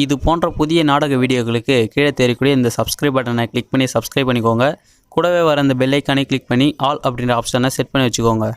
இது போன்ற புதிய நாடக வீடியோக்களுக்கு கீழே தெரியக்கூடிய இந்த சப்ஸ்கிரைப் பட்டனை கிளிக் பண்ணி சப்ஸ்கிரைப் பண்ணிக்கோங்க. கூடவே வர இந்த பெல் ஐக்கானை கிளிக் பண்ணி ஆல் அப்படின்ற ஆப்ஷனை செட் பண்ணி வச்சுக்கோங்க.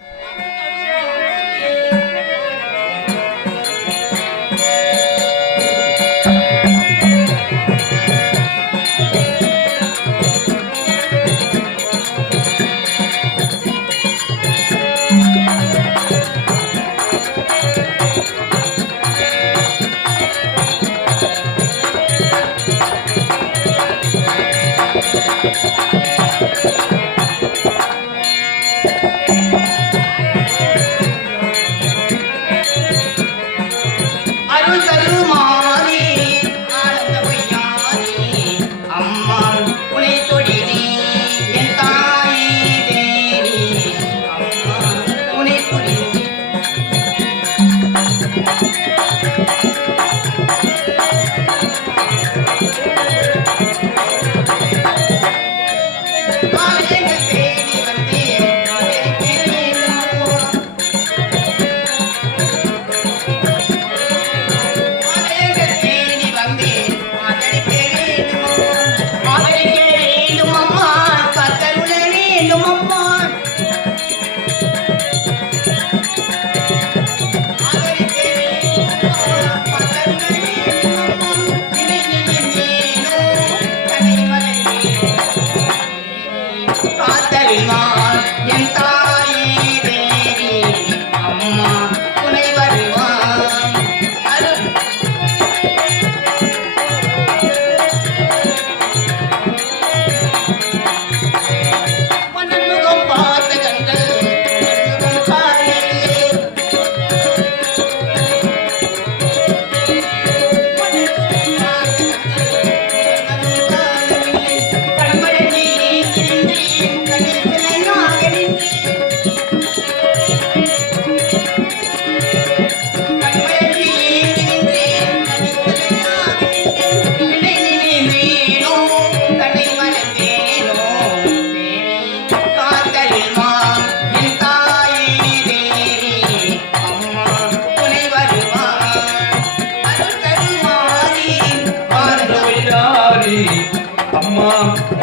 அம்மா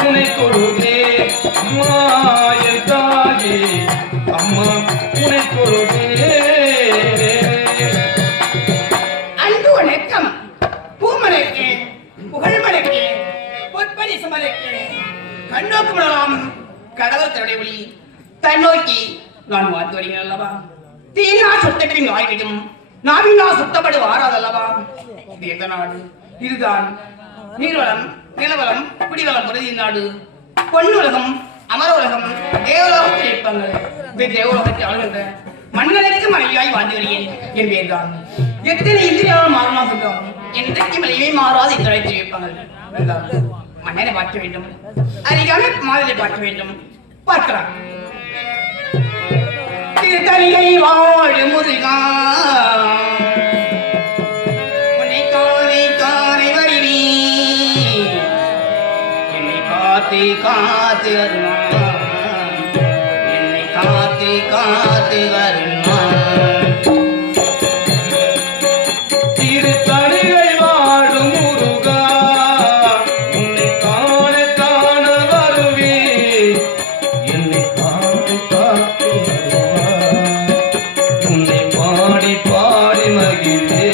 உனை கொடுதே மாயன் தாயே அம்மா உனை கொடுதே. அன்பு வணக்கம். பூமலைக்கு புகழ்மலைக்கு பொற்பரிசு மலைக்கு கண்ணோக்கு விடலாம் கடவுள் தன்னுடைய ஒளி தன்னோக்கி நான் வாழ்த்து வருகிறேன் அல்லவா. தீனா சுத்தத்தின் வாய்கையும் நாவினா சுத்தப்படு வாராதல்லவா. இது எந்த நாடு? இதுதான் நீர்வளம் நிலவளம் குடிவளம் உறுதி நாடு. பொன்னுலகம் அமர உலகம் தேவலோகம் திரைப்பங்கள். இது தேவலோகத்தை ஆளுகின்ற மன்னனுக்கு மனைவியாய் வாழ்ந்து வருகிறேன் என் பேர் தான். எத்தனை இந்தியாவும் மாறுமா சொல்லும் என்றைக்கு மனைவியை மாறாது இத்தனை தெரிவிப்பாங்க. மன்னரை பார்க்க வேண்டும், அருகான மாதிரி பார்க்க வேண்டும். பார்க்கலாம். திருத்தணிகை வாழ முருகா காத்து வருமான் என்னை காத்து காத்து வருமான். திருத்தணிகை வாழும் முருகா உன்னை காண காண வருவே என்னை காத்து காத்து வருவான் உன்னை பாடி பாடி மகிழ்வே.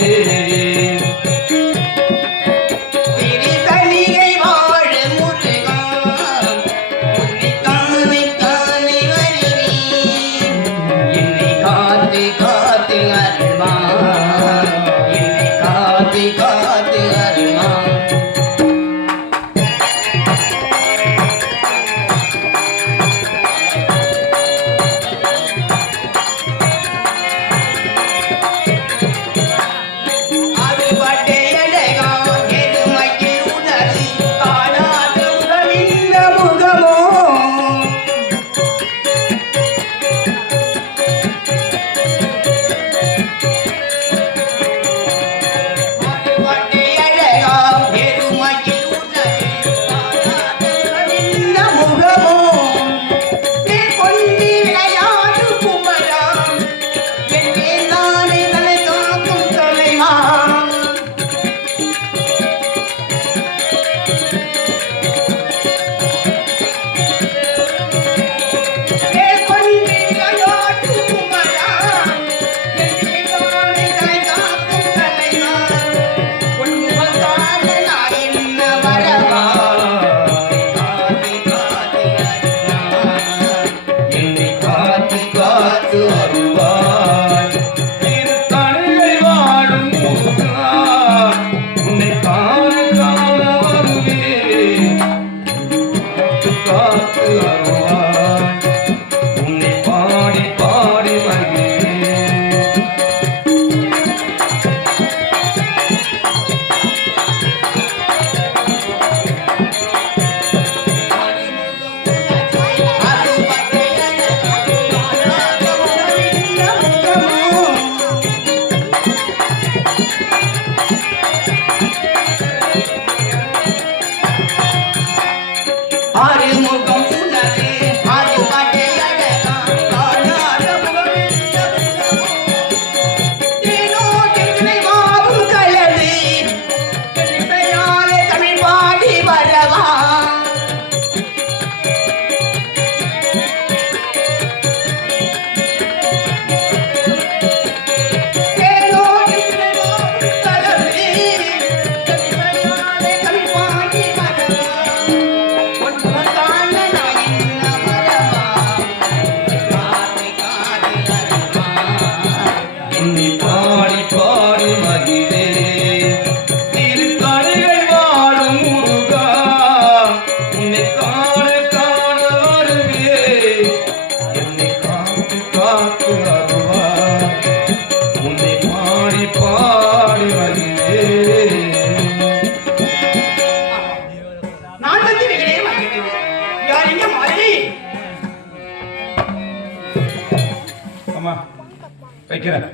வைக்கிறேன்.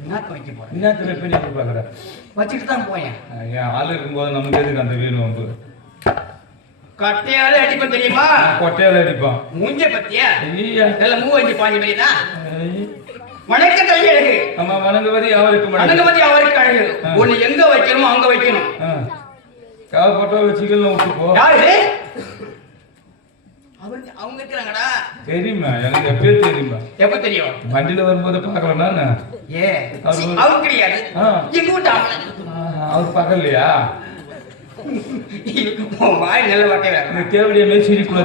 என்ன வைக்க போறேன்? என்னத்துல எப்படி எதிர்பார்க்குறேன்? வச்சுட்டு தான் போயேன். என் ஆள் இருக்கும்போது நமக்கு எதுக்கு அந்த வீண் வம்பு? கட்டையால அடிப்பேன் தெரியுமா? கொட்டையால அடிப்பான். மூஞ்ச பத்தியா? ஐயா. நல்ல மூவஞ்சி பாஞ்சு மணிதான். வணக்க தலைவி அழகு. ஆமா, வணங்குவதி அவருக்கு வணங்குவதி அவருக்கு அழகு. ஒண்ணு எங்க வைக்கணுமோ அங்க வைக்கணும். காவ போட்டோ வச்சுக்கலாம் விட்டுப்போ. யாரு? அவங்க இருக்கிறாங்கடா. தெரியுமா? எனக்கு எப்பயே தெரியுமா? எப்ப தெரியும்? வண்டியில வரும்போது பாக்கலன்னா ஏ அவரு கிடையாது. எங்க விட்டாங்க? அவர் பார்க்கலையா? வாய் நல்ல வார்த்தை. இந்த தேவடிய மேல் சிரிக்குள்ள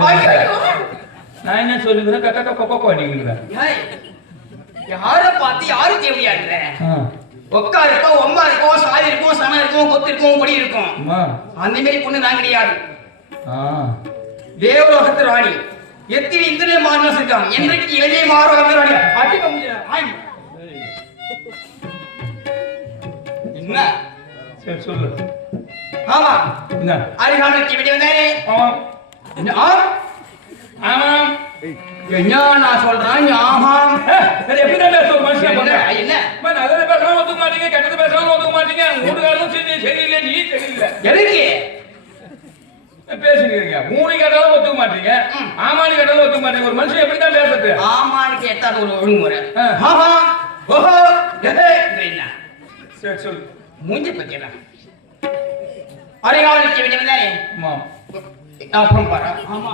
நான் என்ன சொல்லுகிறேன்? கக்கா கொக்கோ நீங்கிறேன். யார பார்த்து யாரு தேவையாடுற? ஒக்கா இருக்கும், ஒம்மா இருக்கும், சாதி இருக்கும், சனம் இருக்கும், கொத்து இருக்கும், கொடி இருக்கும். அந்த மாதிரி பொண்ணு நான் கிடையாது. தேவலோகத்து ராணி எத்தனை இந்திரிய மாறின சிங்கம் என்றைக்கு இளைய மாறுவதற்கு ராணி அடிக்க முடியாது. என்ன சரி சொல்லு. ஆமா என்ன அரிகாமலுக்கு விட வந்தாரே? ஆமாம். என்ன நான் சொல்றேன்? ஆமாம். எப்படிதான் பேசுவோம் மனுஷன்? என்ன நல்லது பேசலாம் ஒத்துக்க மாட்டீங்க, கெட்டது பேசலாம் ஒத்துக்க மாட்டீங்க. மூணு காலம் சரியில்லை, நீ சரியில்லை. எதுக்கு பேசுறீங்க? மூணு கேட்டாலும் ஒத்துக்க மாட்டீங்க, ஆமானு கேட்டாலும் ஒத்துக்க மாட்டீங்க. ஒரு மனுஷன் எப்படிதான் பேசுறது? ஆமான்னு கேட்டா ஒரு ஒழுங்குமுறை. ஆஹா ஓஹோ என்ன சரி சொல்லு. மூஞ்சி பத்தியா அரிகாமலுக்கு விட வந்தாரே? ஆமா. அப்புறம் பாரு. ஆமா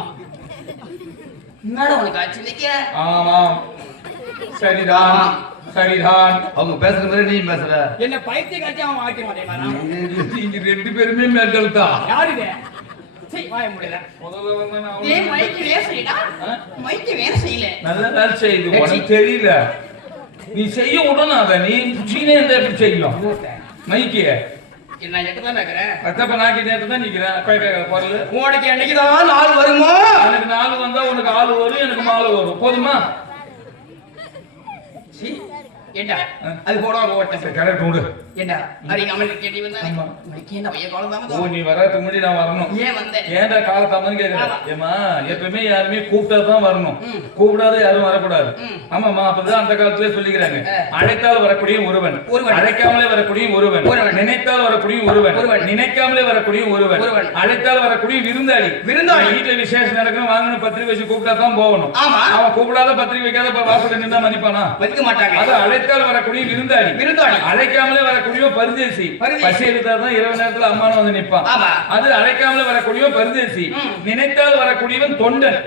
என்னடா உனக்கு ஆச்சு நிக்க? ஆமாம் சரிதான் சரிதான். அவங்க பேசுற மாதிரி நீ பேசுற. என்ன பைத்திய காட்சி அவன் ஆக்க மாட்டேன். நீங்க ரெண்டு பேருமே மெண்டல் தான். யாருங்க? சரி வாய முடியல. முதல்ல வந்து நான் ஏய் மைக்கு வேலை செய்யடா. மைக்கு வேலை செய்யல. நல்ல வேலை செய்யுது. உனக்கு தெரியல. நீ செய்ய உடனே அத நீ புடிச்சினே இருந்தா எப்படி செய்யும் மைக்கு? என்ன எட்டதான் நிக்கிறேன். அத்தப்ப நாக்கி நேரத்தை தான் நிக்கிறேன். பொருள் உனக்கு என்னைக்குதான் நாள் வருமோ? எனக்கு நாலு வந்தா உனக்கு ஆளு வரும், எனக்கு மாலை வரும். போதுமா? ஏண்டா அது போடுவாங்க ஓட்ட கரெக்ட் உண்டு. ஏண்டா அரிகாமலுக்கு கேட்டி வந்தானே? உனக்கு என்ன பைய குழந்தை ஓ தாமதம்? நீ வர்றதுக்கு முன்னாடி நான் வரணும். ஏன் வந்தேன்? ஏன்டா காலத்தாமன்னு கேக்குறேன். ஏமா எப்பவுமே யாருமே கூப்பிட்டா தான் வரணும், கூப்பிடாத யாரும் வரக்கூடாது. ஆமாமா, அப்பதான் அந்த காலத்திலே சொல்லிக்கிறாங்க. அழைத்தால் வரக்கூடிய ஒருவன், அழைக்காமலே வரக்கூடிய ஒருவன், நினைத்தால் வரக்கூடிய ஒருவன், நினைக்காமலே வரக்கூடிய ஒருவன், அழைத்தால் வரக்கூடிய விருந்தாளி. வீட்டுல விசேஷம் நடக்கணும், வாங்கணும், பத்திரிகை வச்சு கூப்பிட்டா தான் போகணும். அவன் கூப்பிடாத பத்திரிகை வைக்காத வாசல நின்னா மதிப்பானா? மதிக்க மாட்டாங்க. அது அழைத்தால் வரக்கூடிய விருந்தாளி, அழைக்காமலே வரக்கூடிய பரதேசி. பசி எடுத்தாதான் இரவு நேரத்துல அம்மானு வந்து நிப்பான். அது அழைக்காமலே வரக்கூடிய பரதேசி. நினைத்தால் வரக்கூடியவன் தொண்டன்.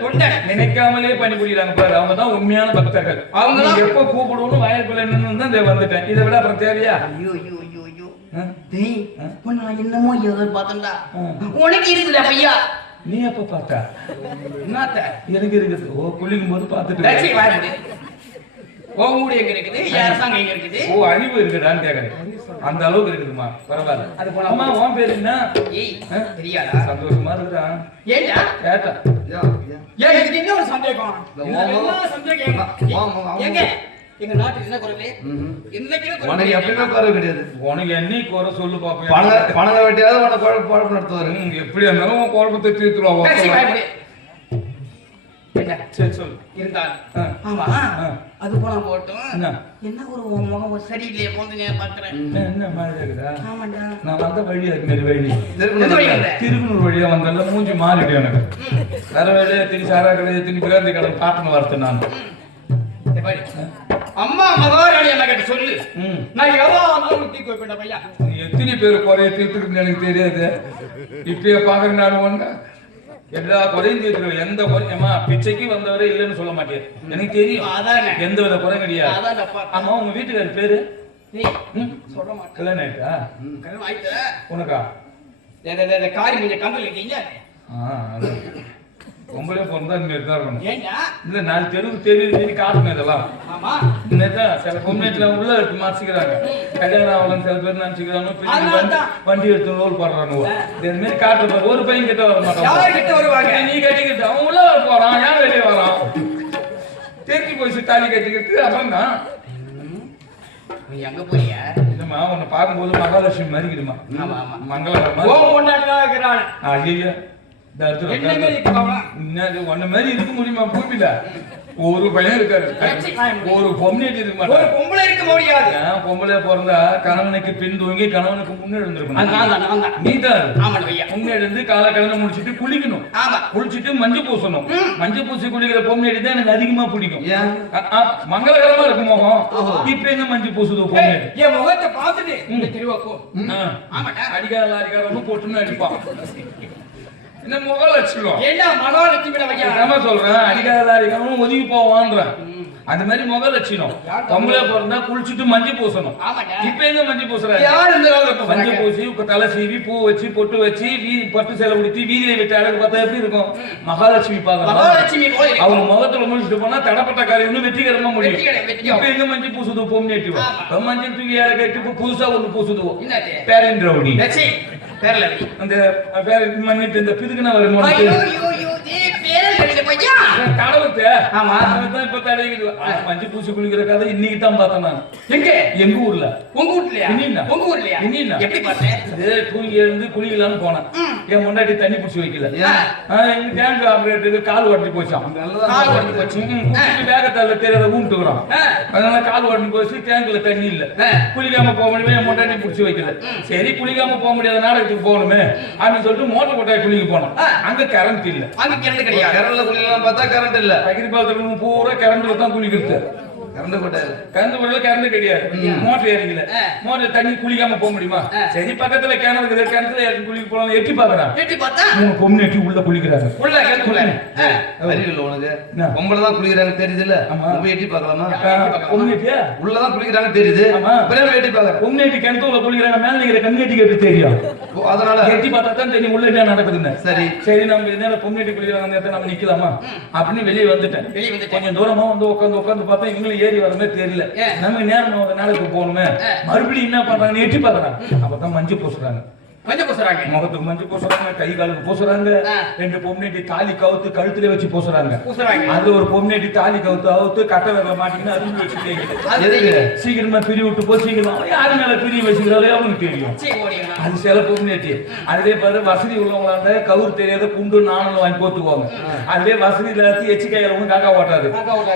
நினைக்காமலே பணிபுரியுறாங்க பாரு, அவங்க தான் உண்மையான பக்தர்கள். அவங்க எப்ப கூப்பிடுவோம்னு வாய்ப்புல நின்று வந்துட்டேன். இதை விட அப்புறம் தேவையா? ஐயோ ஐயோ ஐயோ ஐயோ டேய் நான் என்னமோ ஏதோ பார்த்தேன்டா. உனக்கு இருக்குடா பையா. நீ எப்ப பார்த்தா? என்னத்த எனக்கு இருக்குது. ஓ குளிக்கும் போது பார்த்துட்டு ஓங்கூடி எங்க இருக்குது, அரசாங்கம் எங்க இருக்குது? ஓ அறிவு இருக்குடான்னு கேக்குறேன். அந்த அளவுக்கு இருக்குதுமா? பரவாயில்ல. அது போல அம்மா உன் பேரு என்ன? ஏய் தெரியாதா? சந்தோஷமா இருக்குடா. ஏண்டா கேட்டா ஏன் இது என்ன ஒரு சந்தேகம்? என்ன சந்தேகம்? எங்க எங்க நாட்டுல என்ன குறைவே? என்னைக்கு உனக்கு எப்பயுமே குறை கிடையாது. உனக்கு என்னைக்கு குறை சொல்லு பாப்பேன். பணங்க வெட்டியாவது உனக்கு குழப்பம் நடத்துவாரு. எப்படி இருந்தாலும் உன் குழப்பத்தை தீர்த்துருவாங்க. சரி சொல்லு. இருந்தாலும் ஆமா அது போனா போட்டும். என்ன ஒரு முகம் சரியில்லையே போந்து பாக்குறேன். என்ன மாதிரி இருக்குதா? ஆமாண்டா நான் வந்த வழி அது மாதிரி வழி திருக்குனூர் வழியா வந்தால மூஞ்சி மாறிட்டு எனக்கு வேற வேலையை திணி சாரா கடை திணி பிராந்தி கடை பாட்டுன்னு வரத்து நான். அம்மா மகாராணி என்ன கிட்ட சொல்லு, நான் எவ்வளவு தீர்த்து வைப்பேன் பையா. எத்தனை பேர் குறைய தீர்த்துக்குன்னு எனக்கு தெரியாது. இப்பயே பாக்குறேன் நான் ஒண்ணு எல்லா குறையும் தீர்த்துருவேன். எந்த குறையமா பிச்சைக்கு வந்தவரே இல்லைன்னு சொல்ல மாட்டேன். எனக்கு தெரியும் எந்த வித குறை கிடையாது. ஆமா உங்க வீட்டுக்கார பேரு சொல்ல மாட்டேன். கல்யாணம் ஆயிட்டா? கல்யாணம் ஆயிட்டா உனக்கா? காரி கொஞ்சம் கந்தல் இருக்கீங்க. பொம்பளை பிறந்தா இந்த மாதிரி தான் இருக்கணும். ஏண்டா இல்ல நாலு தெருவுக்கு தெரியுது காட்டணும் இதெல்லாம். ஆமா இன்னதான் சில பொம்மையில உள்ள எடுத்து மாசிக்கிறாங்க. கல்யாணம் ஆகலாம் சில பேர் நினைச்சுக்கிறாங்க. வண்டி எடுத்து ரோல் போடுறானுவோ. இது மாதிரி காட்டுற ஒரு பையன் கிட்ட வர மாட்டான். நீ கட்டிக்கிட்டு அவன் உள்ள வர போறான், ஏன் வெளியே வரான்? தேக்கி போயிச்சு தாலி கட்டிக்கிட்டு. அப்புறம் தான் நீ எங்க போறியா? இல்லம்மா உன்னை பார்க்கும்போது மகாலட்சுமி மறிக்கிடுமா? மங்களகரமா ஐயோ ஒன்ன மாதிரி இருக்க முடியுமா பூமியில? ஒரு பையன் இருக்காரு, ஒரு பொம்மையடி இருக்க ஒரு மாட்டாங்க. பொம்பளை இருக்க முடியாது. ஏன் பொம்பளை பிறந்தா கணவனுக்கு பின் தூங்கி கணவனுக்கு முன்னே எழுந்திருக்கணும். நான் தான். நீ தான் ஆமா ஐயா. முன்னே எழுந்து காலை கடனை முடிச்சிட்டு குளிக்கணும். ஆமா. குளிச்சிட்டு மஞ்சள் பூசணும். மஞ்சள் பூசி குளிக்கிற பொம்மையடி தான் எனக்கு அதிகமா பிடிக்கும். ஏன்? மங்களகரமா இருக்கும் முகம். இப்ப எங்க மஞ்சள் பூசுது பொம்மையடி? என் முகத்தை பார்த்துட்டு இந்த தெருவாக்கும். ஆமாடா. அடிக்காரன்னு போட்டுன்னு அடிப்பான். என்ன முகம் லட்சம் என்ன மகாலட்சுமி வையா? நான் சொல்றேன், அடிக்காரன் ஒதுங்கி போவான்றேன். அந்த மாதிரி முக லட்சணம். பொம்பளை பிறந்தா குளிச்சுட்டு மஞ்சள் பூசணும். இப்ப எங்க மஞ்சள் பூசுறாங்க? யார் இந்த காலத்துல மஞ்சள் பூசி தலை சீவி பூ வச்சு பொட்டு வச்சு பட்டு சேலை உடுத்தி வீதியை விட்டு அழகு பார்த்தா எப்படி இருக்கும்? மகாலட்சுமி பாக்கலாம். மகாலட்சுமி போல அவங்க முகத்துல முடிச்சுட்டு போனா தடப்பட்ட காரியம் வெற்றிகரமா முடியும். வெற்றிகரம். இப்ப எங்க மஞ்சள் பூசுது பொம்னேட்டிவோ? மஞ்சள் தூக்கி யார கேட்டு புதுசா ஒண்ணு பூசுதுவோ? என்னது? பேரண்ட்ரவுடி. பேரலவி. அந்த பேர மண்ணிட்டு இந்த பிதுக்குனா வருமோ? ஐயோ ஐயோ ஐயோ நீ பேரலவி பையா. கடவுளே. ஆமா. அதான் இப்ப தடைக்குது. மஞ்சள் பூசி குளிக்கிற கதை இன்னைக்கு தான் பார்த்தேன் நான். எங்க? எங்க ஊர்ல. உங்க ஊர்லயா? இன்னின்னா. உங்க ஊர்லயா? இன்னின்னா. எப்படி பார்த்தேன்? இது தூங்கி எழுந்து குளிக்கலாம்னு போனேன். என் முன்னாடி தண்ணி பிடிச்சி வைக்கல. எங்க டேங்க் ஆபரேட்டருக்கு கால் உடஞ்சி போச்சான். கால் உடைஞ்சு போச்சு. வேகத்தால தெரியாத ஊண்டுக்குறான். அதனால கால் உடஞ்சி போச்சு. டேங்க்ல தண்ணி இல்ல. குளிக்காம போக முடியல. என் முன்னாடி பிடிச்சி வைக்கல. சரி குளிக்காம போக முடியாத நாடகத்துக்கு போகணுமே அப்படின்னு சொல்லிட்டு மோட்டர் கொட்டாய் குளிக்க போனோம். அங்க கரண்ட் இல்ல. அங்க கரண்ட் கிடையாது. கரண்ட்ல குளிக்கலாம் பார்த்தா கரண்ட் இல்ல. பகிர் பாலத்துல பூரா கரண்ட்ல தான் குளிக்கிறது. கரண்ட் கொட்டாது. கரண்ட் கிடையாது. மோட்டர் ஏறிக்கல. மோட்டர் தண்ணி குளிக்காம போக முடியுமா? சரி பக்கத்துல கிணறு இருக்குது. கிணத்துல இறங்கி குளிக்க போலாம். எட்டி பாக்குறான். எட்டி பார்த்தா மூணு பொண்ணு எட்டி உள்ள குளிக்கிறாங்க. உள்ள கிணத்துக்குள்ள. அறிவில்ல உனக்கு? பொம்பளை தான் குளிக்கிறாங்க தெரியுதுல்ல? நம்ம எட்டி பார்க்கலாமா? பொண்ணு எட்டியா? உள்ளதான் குளிக்கிறாங்க தெரியுது. ஆமா. அப்புறம் எட்டி பார்க்கறேன். பொண்ணு எட்டி கிணத்துல குளிக்கிறாங்க. மேல நிக்கிற கண்ணு எட்டிக்கு எப்படி தெரியும்? அதனால எட்டி பார்த்தா தான் தெரியும் உள்ள என்ன நடக்குதுன்னு. சரி சரி நம்ம இதனால பொண்ணு எட்டி குளிக்கிறாங்க அந்த இடத்துல நம்ம நிக்கலாமா அப்படின்னு வெளியே வந்துட்டேன். கொஞ்சம் தூரமா வந்து உட்காந்து பார்த்தா இவங்களும் ஏறி வரமே தெரியல. நம்ம நேரம் நாளைக்கு போகணுமே. மறுபடியும் என்ன பண்றாங்க? எட்டி பாக்குறாங்க. அப்பதான் மஞ்சள் பூசுறாங்க. மஞ்சள் பூசுறாங்க. முகத்துக்கு மஞ்சள் பூசுறாங்க. கை காலுக்கு பூசுறாங்க. ரெண்டு பொம்னேட்டி தாலி கவுத்து கழுத்துல வச்சு பூசுறாங்க. அது ஒரு பொம்னேட்டி தாலி கவுத்து கட்ட விரல மாட்டிக்கின்னு அரும்பு வச்சு கேக்குது. சீக்கிரமா பிரி விட்டு போ. சீக்கிரம் யாரு மேல பிரி வச்சுக்கிறாரோ அவனுக்கு தெரியும். அது சில பொம்னேட்டி. அதுவே பாரு வசதி உள்ளவங்களா இருந்தா கவுரு தெரியாத குண்டு நாணல் வாங்கி போத்துக்குவாங்க. அதுவே வசதி இல்லாத எச்சு கையில ஒண்ணு காக்கா ஓட்டாது.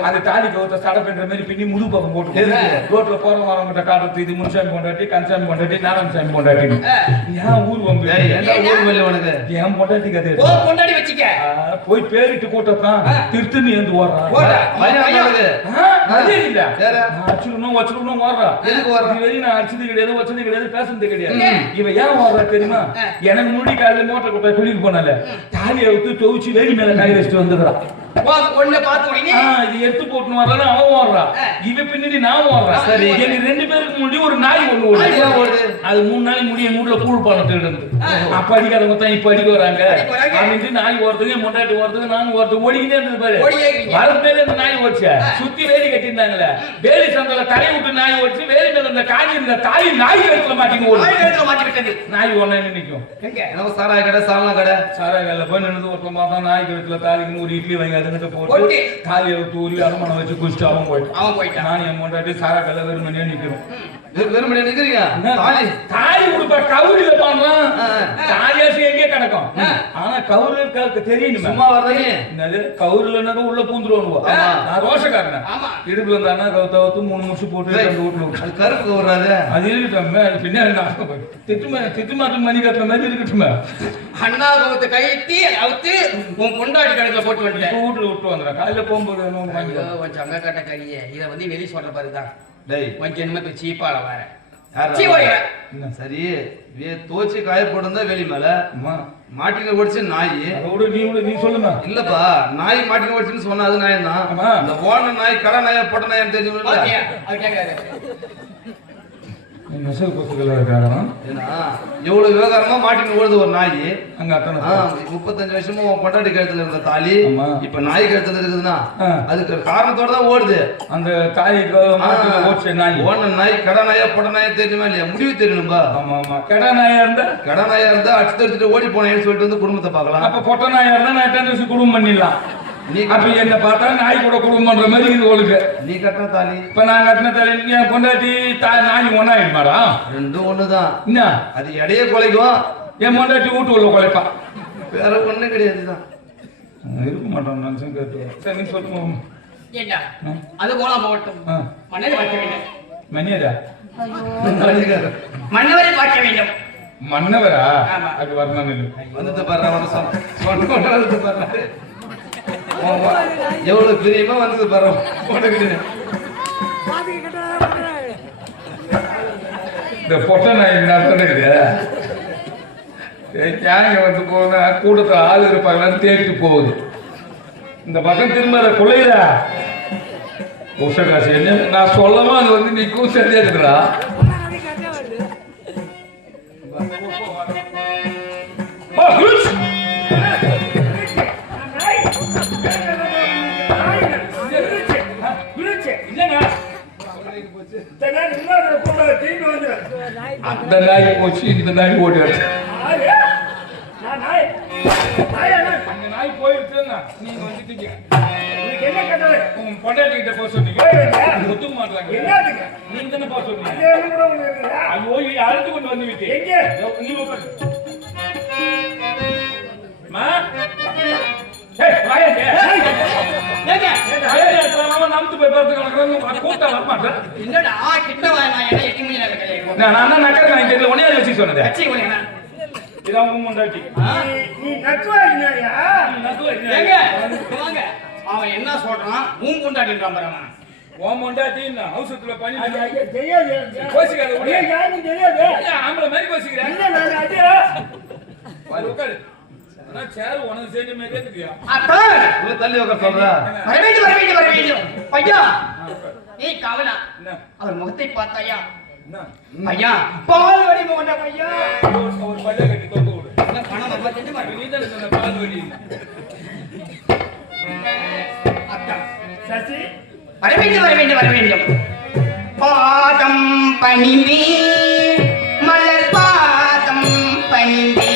அது தாலி கவுத்த சடை பண்ற மாதிரி பின்னி முது பக்கம் போட்டு ரோட்ல போற வரவங்கிட்ட காட்டுறது. இது முன்சாமி கொண்டாட்டி கன்சாமி கொண்டாட்டி நாராயணசாமி கொண்டாட்டி ஊர் வந்து என் பொண்டாட்டி கதை கொண்டாடி வச்சுக்க போய் பேரிட்டு கூட்டத்தான் திருத்தணி வந்து ஓடுறான். அடிச்சது கிடையாது வச்சது கிடையாது பேசுறது கிடையாது. இவன் ஏன் ஓடுறா தெரியுமா? எனக்கு முன்னாடி காலையில மோட்டர் கொட்டை குளிக்கு போனால தாலியை விட்டு துவச்சு வேலி மேல கை வச்சுட்டு வந்துடுறான். இது எடுத்து போட்டு வர்றான். அவன் ஓடுறான். இவன் பின்னாடி நான் ஓடுறான். சரி எங்க ரெண்டு பேருக்கு முன்னாடி ஒரு நாய் ஒண்ணு ஓடுது. அது 3 நாளைக்கு முடிய மூட்ல கூழ் பானத்தை இருந்து அப்ப அடிக்காதவங்க தான் இப்ப அடிக்க வராங்க அப்படின்ட்டு நாய் ஓடுறதுக்கு முன்னாடி ஓடுறதுக்கு நானும் ஓடுறது ஓடிக்கிட்டே இருந்தது பாரு. வரப்பேல இந்த நாய் ஓடிச்ச சுத்தி வேலி கட்டியிருந்தாங்களே வேலி சந்தில தலை விட்டு நாய் ஓடிச்சு. வேலி மேல இந்த காய் இருந்த தாய் நாய் கழுத்துல மாட்டிங்க ஓடுது. நாய் ஒண்ணு நினைக்கும் சாராய கடை சாலனா கடை சாராய கடையில போய் நின்று ஒரு மாதம் நாய் கழுத்துல தாலிக்குன்னு ஒரு இட்லி வாங்கி அதுக்கிட்ட போட்டு தாலியை விட்டு ஊறி அரமணை வச்சு குடிச்சிட்டு அவன் போயிட்டான். நான் என் முன்னாடி சாராய கடையில வெறுமனே நிக்கிறோம். வெறுமனே நிக்கிறீங்க? தாலி கொடுப்பா கவுரில பண்றான். தாலியாசி எங்கே கிடக்கும். ஆனா கவுரு தெரியும் சும்மா வர்றீங்க. என்னது கவுருலனாக்க உள்ள பூந்துருவோம். நான் ரோஷக்காரன். இடுப்புல இருந்தானா கவுத்து 3 முச்சு போட்டு 2 வீட்டுல கருப்பு கவுறாது. அது இருக்கட்டும். பின்னாடி திட்டுமாட்டு மணி கட்டுற மாதிரி இருக்கட்டுமே. அண்ணா கவுத்து கைத்தி அவுத்து உன் பொண்டாட்டி கணக்குல போட்டு வந்துட்டேன். வீட்டுல விட்டு வந்துடுறேன். காலையில போகும்போது சங்க கட்ட கறிய இதை வந்து வெளி சொல்ற பாருதான். கொஞ்சம் நிமித்து சீப்பால வர சரி தோச்சி காய போட்டு வெளி மேல மாட்டின ஓடிச்சு நாய். நீ சொல்லுங்க. இல்லப்பா நாய் மாட்டின ஓடிச்சுன்னு சொன்னா அது நாய் தான். இந்த ஓன நாய் கடை நாயா பொட்ட நாயான்னு தெரியும். எவ்வளவு விவகாரமா மாட்டின்னு ஓடுது ஒரு நாய். 35 வருஷமா பொண்டாட்டி கழுத்துல இருந்த தாலி இப்ப நாய் கழுத்துல இருக்குதுன்னா அதுக்கு காரணத்தோட தான் ஓடுது. அந்த தாய் ஓன நாய் கடை நாயா பொட்ட நாயா தெரியுமா இல்லையா? முடிவு தெரியணும்பா. கடை நாயா இருந்தா அடிச்சு தெரிஞ்சுட்டு ஓடி போனேன்னு சொல்லிட்டு வந்து குடும்பத்தை பார்க்கலாம். அப்ப பொட்ட நாயா இருந்தா நான் குடும்பம் பண்ணிடலாம். நீ அப்ப என்ன பார்த்தா நாய் கூட குடும்பம் பண்ற மாதிரி இது உங்களுக்கு. நீ கட்டின தாலி இப்ப நான் கட்டின தாலி என் பொண்டாட்டி நாய் ஒன்னாயிடுமாடா? ரெண்டும் ஒண்ணுதான். என்ன அது எடைய குலைக்கும். என் பொண்டாட்டி வீட்டு உள்ள குலைப்பா. வேற ஒண்ணும் கிடையாதுதான். இருக்க மாட்டோம். சரி சொல்லுவோம். ஏண்டா அது போல போகட்டும் மன்னரை பார்க்க வேண்டும் மன்னியரா மன்னவரை பார்க்க வேண்டும் மன்னவரா அது வரணும் வந்துட்டு பாரு சொன்ன பாரு எவ்வளவு பிரியமா வந்தது பாரு இந்த பொட்டை நாய் நடந்துக்குது கேங்க வந்து போனா கூட்டத்தில் ஆள் இருப்பாங்களான்னு தேடிட்டு போகுது இந்த பக்கம் திரும்ப கொள்ளையில உஷகாசி என்ன நான் சொல்லமா அது வந்து நீ கூச்சே இருக்குறா அந்த நாய் போச்சு இந்த நாய் ஓடி வச்சு அந்த நாய் போயிட்டு நீங்க வந்துட்டீங்க உங்க பொண்டாட்டிகிட்ட போக சொன்னீங்க ஒத்துக்க மாட்டாங்க நீங்க தானே போக சொன்னீங்க ஐயோ அழைத்து கொண்டு வந்து விட்டு நீ நம்பு போய் பார்த்து கூட்டம் வரமாட்டேன் நான் நக்கரை நான் தெரியல உடனே வச்சு சொன்னது அவன் என்ன சொல்றான் உன் கொண்டாடின்றான் பாரு ஓம் கொண்டாட்டின்னா அவசரத்துல பண்ணி கோசிக்காத ஆம்பளை மாதிரி கோசிக்கிறேன் உட்காரு சேர் உனக்கு சேர்ந்த மாதிரி இருக்கியா தள்ளி உட்கார சொல்ற வர வேண்டும் ஐயா ஏய் காவலா அவர் முகத்தை பார்த்தாயா ஐயா பால் வடி கொண்ட பையா ஒரு பையன் கட்டி தொங்க விடு பணம் பார்த்துட்டு நீ தான் சொன்ன பால் வடி அத்தா சசி வர வேண்டும் பாதம் பணிந்தே மலர் பாதம் பணிந்தே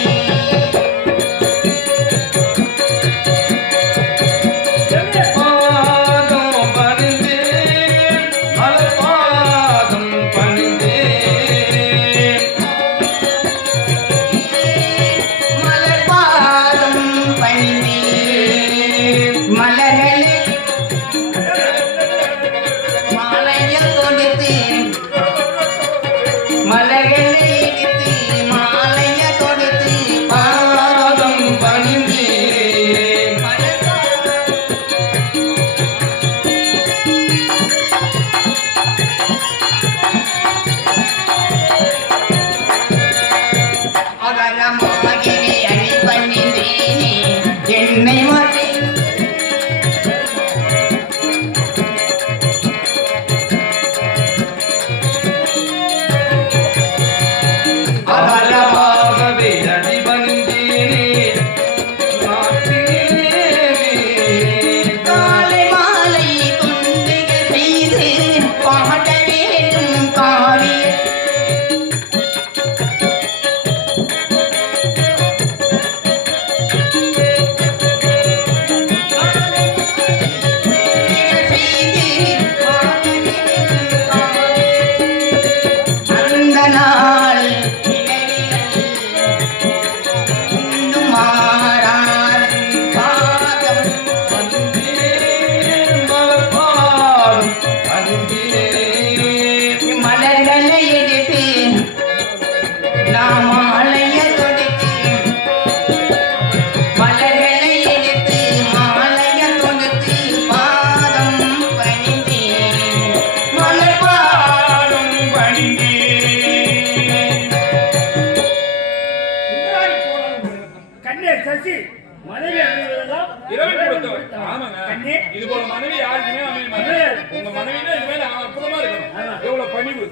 இது போல மனைவி யாருக்குமே அமைய மாட்டாங்க. உங்க மனைவினா இது மேல அற்புதமா இருக்கணும். எவ்வளவு பணிவு,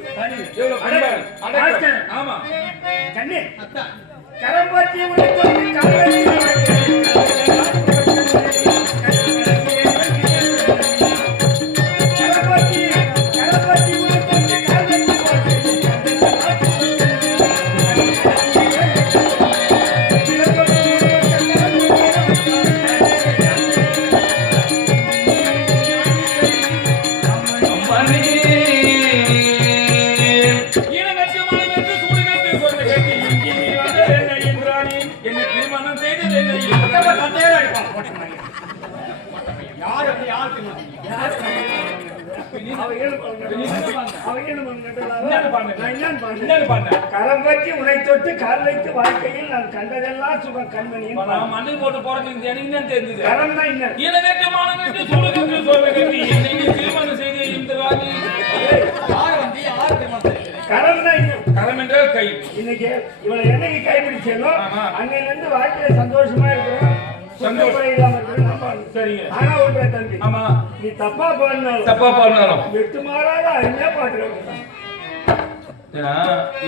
எவ்வளவு பண்பாடு, அடக்கம். ஆமா கண்ணே கரம்பத்தி உனக்கு காலத்தி யாரு கரம் பற்றி உனை தொட்டு கால் வைத்து வாழ்க்கையில் நான் கண்டதெல்லாம் சுக கண்மணி மண்ணு போட்டு போறது எனக்கு தெரிஞ்சது கரம் தான் என்ன திருமணம் செய்த இந்த ராஜி கரம் தான் என்ன கரம் என்றால் கை இன்னைக்கு இவளை என்னைக்கு கைப்பிடிச்சேனோ அன்னையில இருந்து வாழ்க்கையில சந்தோஷமா இருக்கிறோம் ஆனா ஒன்றை தம்பி நீ தப்பா பாடினாலும் வெட்டு மாறாத அருமையா பாட்டுறேன்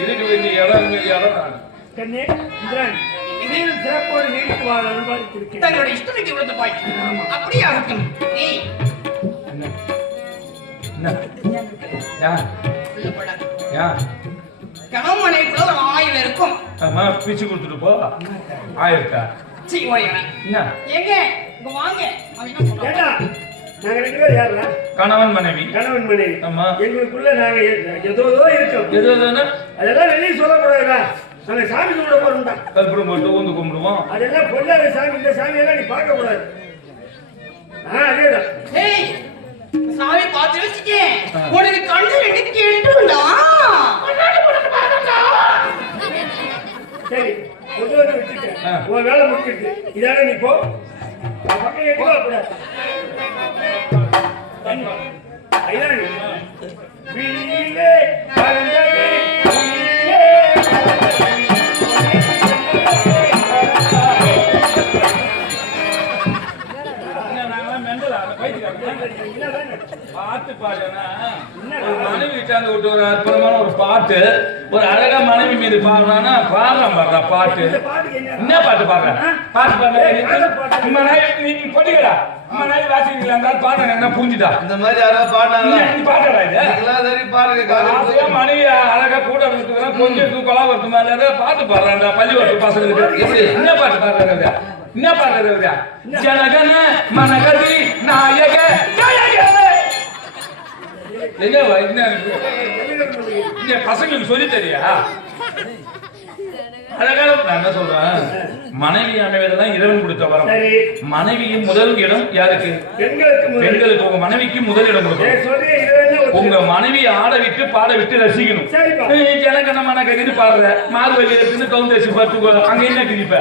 இருக்க வேண்டிய இடம் இடம் கண்ணே இந்திராணி இதையும் சிறப்போடு நீடித்து வாழ அனுபவித்திருக்கேன் தங்களோட இஷ்டத்துக்கு விழுந்து பாய்ச்சி அப்படியே ஆகட்டும் நீ கணவன் மனைவிக்குள்ள ஒரு ஆயுள் இருக்கும் பிச்சு கொடுத்துட்டு போ ஆயிருக்கா எங்க இங்க வாங்க ஏண்டா நாங்க ரெண்டு பேரும் யாருடா கணவன் மனைவி ஆமா எங்களுக்குள்ள நாங்க ஏதோ இருக்கோம் அதெல்லாம் வெளியே சொல்லக்கூடாதுடா நாங்க சாமி கும்பிட போறோம்டா கற்பூரம் போட்டு ஊந்து கும்பிடுவோம் அதெல்லாம் பொல்லாத சாமி இந்த சாமி எல்லாம் நீ பார்க்க கூடாது அதேதான் சாமி பார்த்து வச்சுக்கேன் உனக்கு கண்ணு ரெண்டு கேட்டுடா சரி கொண்டு வந்து வச்சுட்டேன் உன் வேலை முடிச்சிருக்கு இதான நீ போ பக்கம் எதுவா கூடாது வீலே பறந்தது பாட்டு பாடுனா மனைவி விட்டாந்து விட்டு ஒரு அற்புதமான ஒரு பாட்டு ஒரு அழகா மனைவி மீது பாடுறானா பாடுறான் பாடுறா பாட்டு என்ன பாட்டு பாடுறேன் பாட்டு பாடுறேன் நீ பொடிக்கடா மனைவி வாசிக்கிறீங்களா இருந்தாலும் பாடுறேன் என்ன பூஞ்சிட்டா இந்த மாதிரி யாராவது பாடுறாங்களா நீ பாடுறா இது சரி பாருங்க மனைவி அழகா கூட இருக்கிறதா கொஞ்சம் கொலா வருத்தமா இல்லாத பாட்டு பாடுறாங்க பள்ளிக்கூட பசங்களுக்கு எப்படி என்ன பாட்டு பாடுறாங்க என்ன பாடுறது ஜனகன மனகதி நாயக பசங்களுக்கு சொல்லி தெரியா அழகான நான் என்ன சொல்றேன் மனைவி அமைவதெல்லாம் இறைவன் கொடுத்த வரம் மனைவியின் முதல் இடம் யாருக்கு பெண்களுக்கு உங்க மனைவிக்கு முதல் இடம் கொடுக்கும் உங்க மனைவி ஆட விட்டு பாட விட்டு ரசிக்கணும் ஜனகன மனகதின்னு பாடுற மாறு வழியில கவுண்டேசி பார்த்து அங்க என்ன கிழிப்ப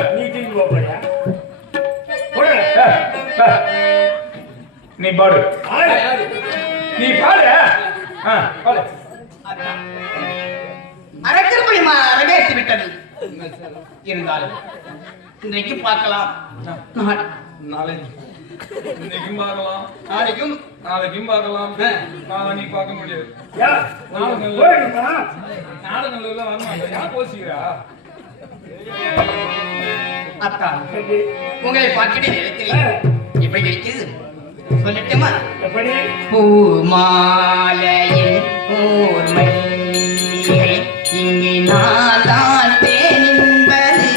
நீ பாடு நீ பாடு அரக்கர்படி அரவேசி விட்டது இருந்தாலும் இன்றைக்கு பார்க்கலாம் இன்னைக்கும் பார்க்கலாம் நாளைக்கும் பார்க்கலாம் நாளைக்கு பார்க்க முடியாது நாடகங்கள்ல வரமாட்டேன் போசிக்கிறா அத்தா உங்களை பார்க்கிட்ட நேரத்தில் எப்படி இருக்குது சொல்லட்டுமா பூமாலையின் ஊர்மை இங்கே நாளால் தேனின்பது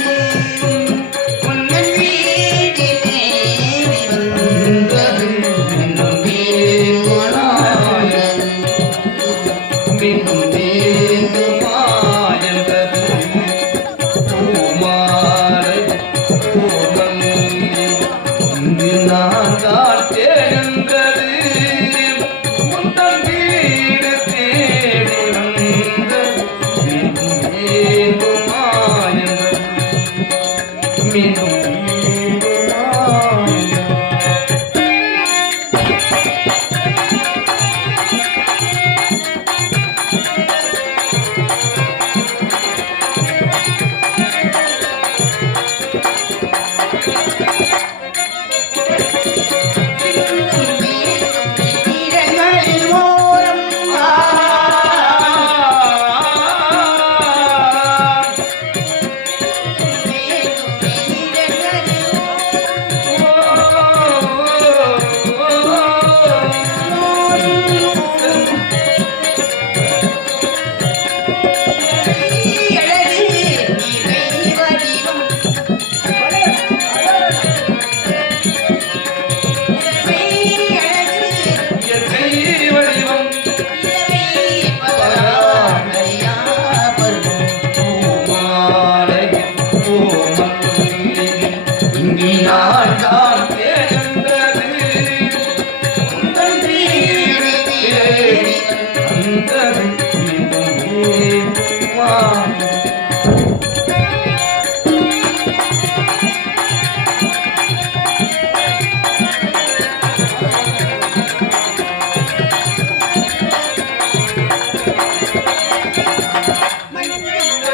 உங்கள் வீடு தேடி வந்தது என்னும் மீண்டும்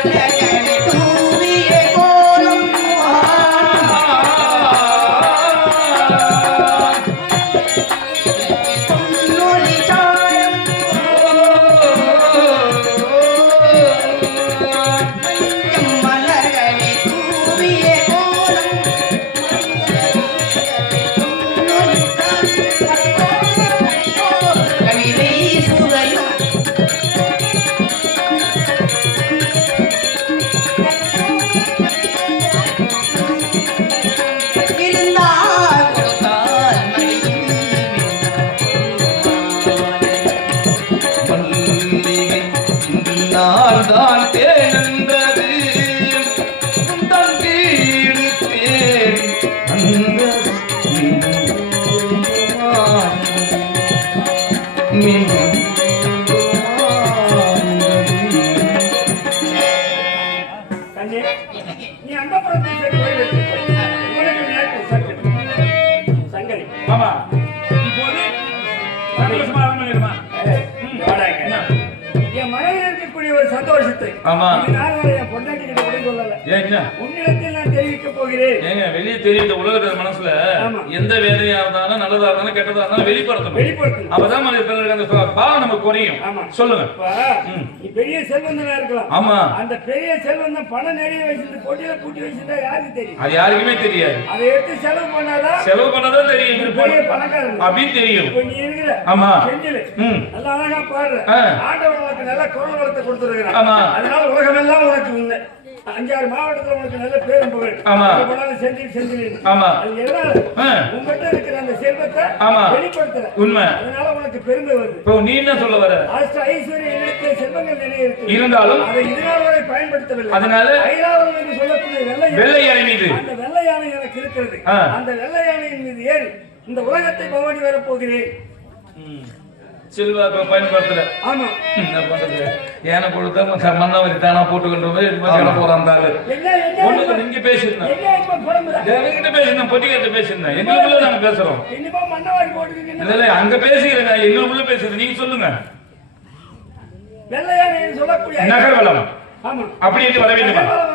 மலர்களை தூவிய கோலம் பொன்னொழி சாயம் மலர்களை தூவிய கோலம் கவிதை சுவையும் இருந்தால் கொடுத்தால் மடியில் மல்லிகை இன்று நாள் தான் தேர்ந்தது தன் வீடு தேடி அந்த மீண்டும் கண்ணே, நீ அந்த புறத்தை சரி போய்விட்டு உனக்கு நேற்று சங்கரி ஆமா இப்போ வந்து சந்தோஷமா பண்ணிடுமா வாடாங்க. என் மனதில் இருக்கக்கூடிய ஒரு சந்தோஷத்தை ஆமா. இதனால் வரை என் பொண்டாட்டி கிட்ட கூட சொல்லல. ஏங்க உன்னிடத்தில் நான் தெரிவிக்கப் போகிறேன். ஏங்க வெளியே தெரியுத உலகத்துல மனசுல ஆமா. எந்த வேதனையா இருந்தாலும் நல்லதா இருந்தாலும் கெட்டதா இருந்தாலும் வெளிப்படுத்தணும் வெளிப்படுத்தணும். அப்பதான் அந்த பாவம் நமக்கு குறையும் ஆமா. சொல்லுங்க இப்ப நீ பெரிய செல்வந்தனா இருக்கலாம். ஆமா. அந்த பெரிய செல்வந்தன் பணம் நிறைய வச்சிருந்து பொட்டியில பூட்டி வச்சிருந்தா யாருக்கு தெரியும்? அது யாருக்குமே தெரியாது. அதை எடுத்து செலவு பண்ணாதான் செலவு பண்ணதான் தெரியும் ஒரு பெரிய பணக்காரன் அப்படின்னு தெரியும். இப்ப நீ இருக்கிற ஆமா. செஞ்சிரு. ம். நல்லா அழகா பாடுற. ஆ. ஆண்டவன் உனக்கு நல்ல குரல் வளத்தை கொடுத்துருக்கிறான். ஆமா. அதனால உலகமெல்லாம் உனக்கு உண்மை. 5-6 மாவட்டத்துல உனக்கு நல்ல பேரும் புகழ். ஆமா. எங்க போனாலும் செஞ்சு ஆமா. அது எல்லாம் ஆ. உங்ககிட்ட இருக்கிற அந்த செல்வத்தை ஆமா. வெளிப்படுத்துற. உண்மை. அதனால உனக்கு பெருமை வருது. இப்போ நீ என்ன சொல்ல வர அஷ்ட ஐஸ்வர்ய இடத்துல செல்வங்கள் நிறைய இருக்கு. இருந்தாலும் அதை இதனால் வரை பயன்படுத்தவில்லை. அதனால ஐராவதம் என்று சொல்லக்கூடிய வெள்ளை யானை மீது அந்த வெள்ளை யானை எனக்கு இருக்கிறது. ஆ. அந்த வெள்ளை யானையின் மீது ஏறி இந்த உலகத்தை பவனி வரப் போகிறேன். செல்வா பயன்படுத்துற ஆமா. என்ன பண்றது ஏன கொடுத்தா மன்னவரி தானா போட்டுக்கின்ற போறான் ஒண்ணு நீங்க பேசிருந்தேன் என்ன இப்ப புலம்புற? என்கிட்ட பேசிருந்தேன் பொட்டிக்கிட்ட பேசிருந்தேன் எங்களுக்குள்ள நாங்க பேசுறோம் என்னமோ மண்ணவாரி போட்டுக்கிட்டு இல்ல இல்ல அங்க பேசுகிறேங்க எங்களுக்குள்ள பேசுறது நீங்க சொல்லுங்க வெள்ளை யானை என்று சொல்லக்கூடிய நகர்வலம் ஆமா. அப்படி என்று வர வேண்டுமா நகர்வலம்